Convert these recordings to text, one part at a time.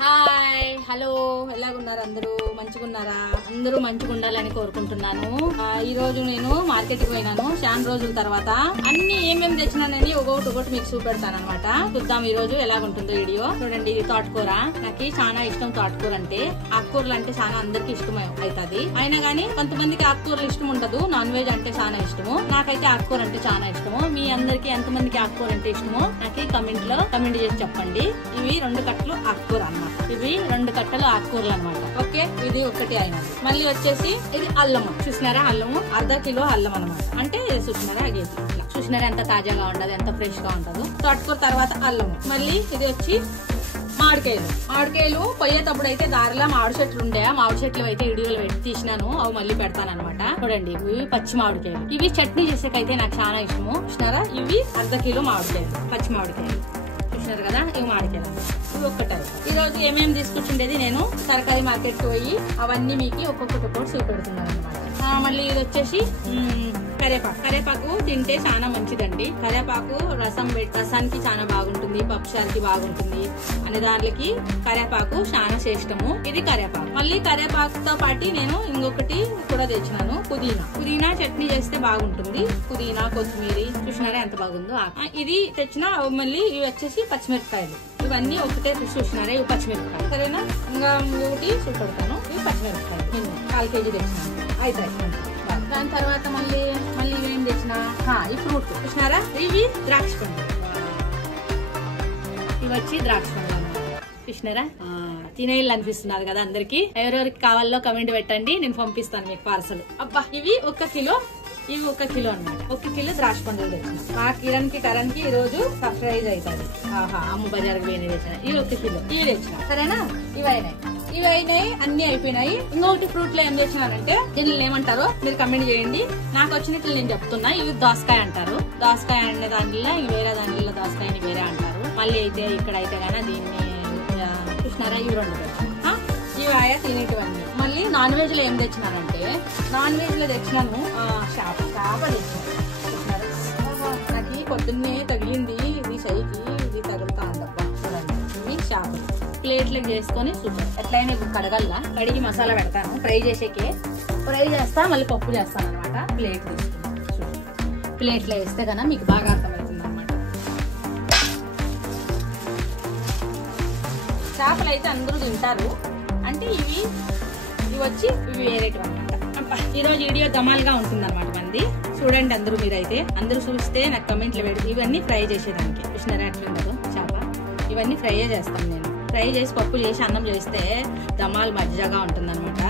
Hi hello ఎలాగున్నారు అందరూ మంచిగున్నారా? అందరూ మంచిగా ఉండాలని కోరుకుంటున్నాను. ఈ రోజు నేను మార్కెట్ కి పోయినాను చాలా రోజుల తర్వాత. అన్ని ఏమేమి తెచ్చినానని ఒకటి మీకు చూపెడతాను అనమాట. చూద్దాం ఈ రోజు ఎలాగుంటుందో వీడియో. చూడండి, ఇది తోటకూర. నాకు చాలా ఇష్టం తోటకూర అంటే. ఆకుకూరలు అంటే చాలా అందరికి ఇష్టం అవుతుంది. అయినా గానీ కొంతమందికి ఆకుకూరలు ఇష్టం ఉండదు. నాన్ వెజ్ అంటే చాలా ఇష్టము. నాకైతే ఆకుకూర అంటే చాలా ఇష్టము. మీ అందరికి ఎంతమందికి ఆకుకూర అంటే ఇష్టమో నాకు కమెంట్ చేసి చెప్పండి. ఇవి 2 కట్టలు ఆకుకూర అన్నమాట. ఇవి 2 కట్టలు ఆకుకూరలు అనమాట. ఓకే, ఇది ఒకటి అయినది. మళ్ళీ వచ్చేసి ఇది అల్లము. చూసినారా, అల్లము 1/2 కిలో అల్లం అనమాట. అంటే చూసినారా, చూసినారా ఎంత తాజాగా ఉండదు, ఎంత ఫ్రెష్ గా ఉంటదో. తోటకూర తర్వాత అల్లము. మళ్ళీ ఇది వచ్చి మామిడికాయలు పోయేటప్పుడు అయితే దారిలో మామిడి చెట్లు ఉండే. మామిడి చెట్లు అయితే వీడియోలు పెట్టి తీసినాను. అవి మళ్ళీ పెడతాను అనమాట. చూడండి, ఇవి పచ్చి మామిడికాయలు. ఇవి చట్నీ చేసేకైతే నాకు చాలా ఇష్టము. చూసినారా, ఇవి 1/2 కిలో మామిడికాయలు, పచ్చి మామిడికాయలు. చూసినారు కదా, ఇవి మామిడికాయలు. ఇవి ఒక్కటారు. ఈ రోజు ఏమేమి తీసుకొచ్చిండేది నేను తరకారీ మార్కెట్ కి పోయి అవన్నీ మీకు ఒక్కొక్కటి చూపెడుతున్నాను అనమాట. మళ్ళీ ఇది వచ్చేసి కరేపాకు తింటే చాలా మంచిదండి. కరేపాకు రసానికి చాలా బాగుంటుంది, పప్పుచారుకి బాగుంటుంది అనే దాంట్లోకి కరేపాకు చాలా శ్రేష్టము. ఇది కరేపాకు. మళ్ళీ కరేపాకుతో పాటు నేను ఇంకొకటి కూడా తెచ్చినాను, పుదీనా చట్నీ చేస్తే బాగుంటుంది. పుదీనా, కొత్తిమీర. చూసినారా ఎంత బాగుందో. ఇది తెచ్చిన. మళ్ళీ ఇవి వచ్చేసి పచ్చిమిరపకాయలు. ఇవన్నీ ఒకటే చూసినారా, ఇవి పచ్చిమిరపకాయలు. సరేనా, ఇంకా ఒకటి చూపెడతాను. ఇవి పచ్చిమిరపకాయలు నేను 1/4 కేజీ తెచ్చినాను. అయితే దాని తర్వాత మళ్ళీ ఏం తెచ్చినా, ఈ ఫ్రూట్ చూసినారా, ఇవి ద్రాక్ష పండు. ఇవి వచ్చి ద్రాక్ష పండు అన్నమాట. చూసినారా, తినేయాలి అనిపిస్తున్నారు కదా అందరికి. ఎవరెవరికి కావాలో కమెంట్ పెట్టండి, నేను పంపిస్తాను మీకు పార్సల్. అబ్బా, ఇవి 1 కిలో. ఇవి 1 కిలో అన్నమాట. 1 కిలో ద్రాక్ష పండుగలు తెచ్చిన. మా కిరణ్కి ఈ రోజు సర్ప్రైజ్ అవుతుంది. అమ్మ బజార్కి పోయిన తెచ్చిన. ఇవి 1 కిలో ఇవి తెచ్చిన. సరేనా, ఇవి అయినాయి, అన్ని అయిపోయినాయి. ఇంకొకటి ఫ్రూట్ లో ఏం తెచ్చినానంటే దీనిలో ఏమంటారో మీరు కమెంట్ చేయండి. నాకు వచ్చినట్లు నేను చెప్తున్నా. ఇవి దోసకాయ అంటారు. దోసకాయ అనే దాంట్లో వేరే దాంట్లో దోసకాయని వేరే అంటారు. మళ్ళీ అయితే ఇక్కడ అయితే గానీ దీన్ని చూసినారా, ఇవి 2 తెచ్చిన. ఇవి ఆయా తినేటివన్నీ. మళ్ళీ నాన్ వెజ్ లో ఏం తెచ్చినానంటే, నాన్ వెజ్ లో తెచ్చినాను చేప తెచ్చినాను. నాకు పొద్దున్నే తగిలింది ఇది చెయ్యికి, ఇది తగులుతా ఉందబ్బా. చూడండి, ఇవి చేపలు ప్లేట్లకు చేసుకొని సూపర్. ఎట్లయినా ఇప్పుడు కడిగి మసాలా పెడతాను. ఫ్రై చేస్తా, మళ్ళీ పప్పు చేస్తాను అనమాట. ప్లేట్ తీసుకుంటాను. ప్లేట్లో వేస్తే కన్నా మీకు బాగా అర్థమవుతుంది అనమాట. చేపలు అయితే అందరూ తింటారు. అంటే ఇవి వచ్చి ఇవి వేరేటివి అనమాట. ఈ రోజు వీడియో ధమాల్గా ఉంటుంది అనమాట మంది. చూడండి అందరూ, మీరైతే అందరూ చూస్తే నాకు కమెంట్లు పెట్టి. ఇవన్నీ ఫ్రై చేసేదానికి. చూసినారా ఎట్లుండదు చేప. ఇవన్నీ ఫ్రై చేస్తాను నేను. ఫ్రై చేసి పప్పు చేసి అన్నం చేస్తే ధమాల్ మజ్జగా ఉంటుంది అనమాట.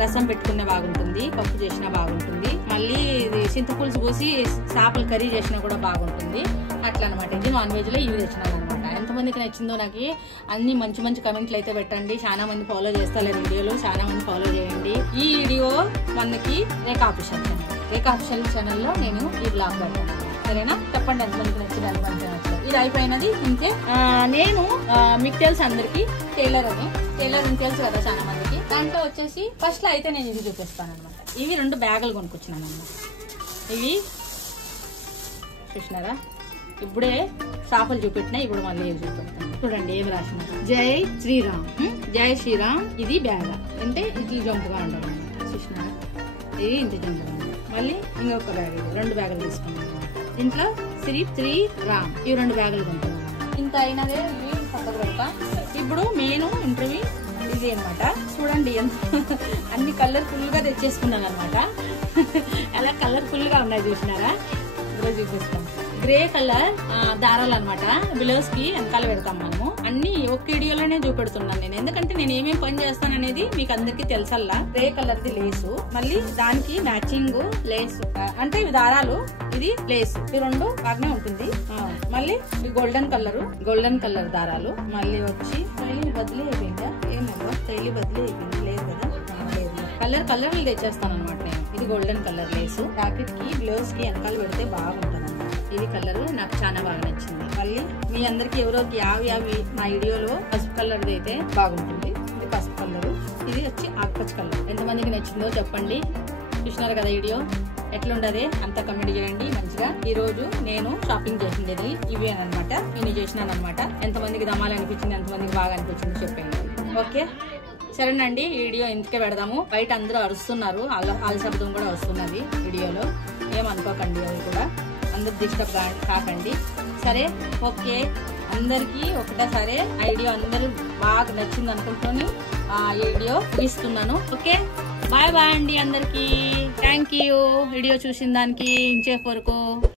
రసం పెట్టుకునే బాగుంటుంది, పప్పు చేసినా బాగుంటుంది. మళ్ళీ ఇది చింతపులుసు పోసి చేపలు కర్రీ చేసినా కూడా బాగుంటుంది. అట్లా అనమాట. ఇది నాన్ వెజ్ లో ఇవి తెచ్చినాను అనమాట. ఎంతమందికి నచ్చిందో నాకు అన్ని మంచి కమెంట్లు అయితే పెట్టండి. చాలా మంది ఫాలో చేస్తారు వీడియోలు. చాలా మంది ఫాలో చేయండి. ఈ వీడియో మనకి రేఖా అఫీషియల్ ఛానల్లో నేను ఈ బ్లాగ్ పెడతాను. సరేనా, చెప్పండి ఎంతమందికి నచ్చింది, ఎంతమందికి నచ్చలేదు. ఇది అయిపోయినది. ఇంతే. నేను మీకు తెలుసు అందరికి టైలర్ అని తెలుసు కదా చాలా మందికి. దాంట్లో వచ్చేసి ఫస్ట్ లో అయితే నేను ఇది చూపిస్తాను అనమాట. ఇవి 2 బ్యాగులు కొనుక్కొచ్చినాను అన్నమాట. ఇవి చూసినారా, ఇప్పుడే చేపలు చూపెట్టినా. ఇప్పుడు మళ్ళీ ఏవి చూపెడతాను. చూడండి ఏమి రాసినారు, జై శ్రీరామ్. ఇది బ్యాగ్ అంటే ఇట్లా జంపుగా ఉండదు. చూసినారా, ఇది ఇంత జంపుగా ఉండదు. మళ్ళీ ఇంకొక బ్యాగ్, 2 బ్యాగులు తీసుకున్నాను. ఇంట్లో శ్రీ రామ్. ఇవి 2 బ్యాగులు కొంటున్నాను. ఇంత అయినదే ఇవి పక్కకు పెడతా. ఇప్పుడు మెయిన్ ఇంటర్వ్యూ ఇది అనమాట. చూడండి అన్ని కలర్ఫుల్ గా తెచ్చేసుకున్నాను అనమాట. అలా కలర్ఫుల్ గా ఉన్నాయి. చూసినారా, ఇప్పుడు చూపిస్తాం. గ్రే కలర్ దారాలు అనమాట. బ్లౌజ్ కి వెనకాల పెడతాం మనము. అన్ని ఒక్క వీడియోలోనే చూపెడుతున్నాను నేను. ఎందుకంటే నేను ఏమేమి పని చేస్తాను అనేది మీకు అందరికి తెలుసల్లా. గ్రే కలర్ ది లేసు, మళ్ళీ దానికి మ్యాచింగ్ లేసు అంటే ఇవి దారాలు, ఇది లేసు. ఈ 2 బాగానే ఉంటుంది. మళ్ళీ గోల్డెన్ కలర్ దారాలు. మళ్ళీ వచ్చి శైలి బదిలీ అయిపోయిందా, ఏమో శైలి బదిలీ అయిపోయింది లేదు కదా, లేదు. కలర్లు తెచ్చేస్తాను అనమాట నేను. ఇది గోల్డెన్ కలర్ లేసు. జాకెట్ కి బ్లౌజ్ కి వెనకాల పెడితే బాగుంటుంది అనమాట. ఇది కలర్ నాకు చాలా బాగా నచ్చింది. మళ్ళీ మీ అందరికి ఎవరోకి యావి నా వీడియోలో పసుపు కలర్ అయితే బాగుంటుంది. ఇది పసుపు కలర్. ఇది వచ్చి ఆకుపచ్చ కలర్. ఎంతమందికి నచ్చిందో చెప్పండి. చూసినారు కదా వీడియో ఎట్లుండదే అంతా కమెంట్ చేయండి మంచిగా. ఈ రోజు నేను షాపింగ్ చేసింది ఇవే అనమాట. ఇన్ని చేసినాను అనమాట. ఎంతమందికి దమాలు అనిపించింది, ఎంతమందికి బాగా అనిపించింది చెప్పండి. ఓకే సరేనండి, ఈ వీడియో ఇంతకే పెడదాము. బయట అందరూ అరుస్తున్నారు, వాళ్ళ శబ్దం కూడా వస్తున్నది వీడియోలో, ఏమనుకోకండి, అది కూడా అందరు డిస్టర్బ్ కాకండి. సరే ఓకే, అందరికీ ఒకటేసారి ఆ వీడియో అందరూ బాగా నచ్చింది అనుకుంటుని ఆ వీడియో ఇస్తున్నాను. ఓకే బాయ్ బాయ్ అండి అందరికి. థ్యాంక్ యూ వీడియో చూసిన దానికి ఇంచేపు వరకు.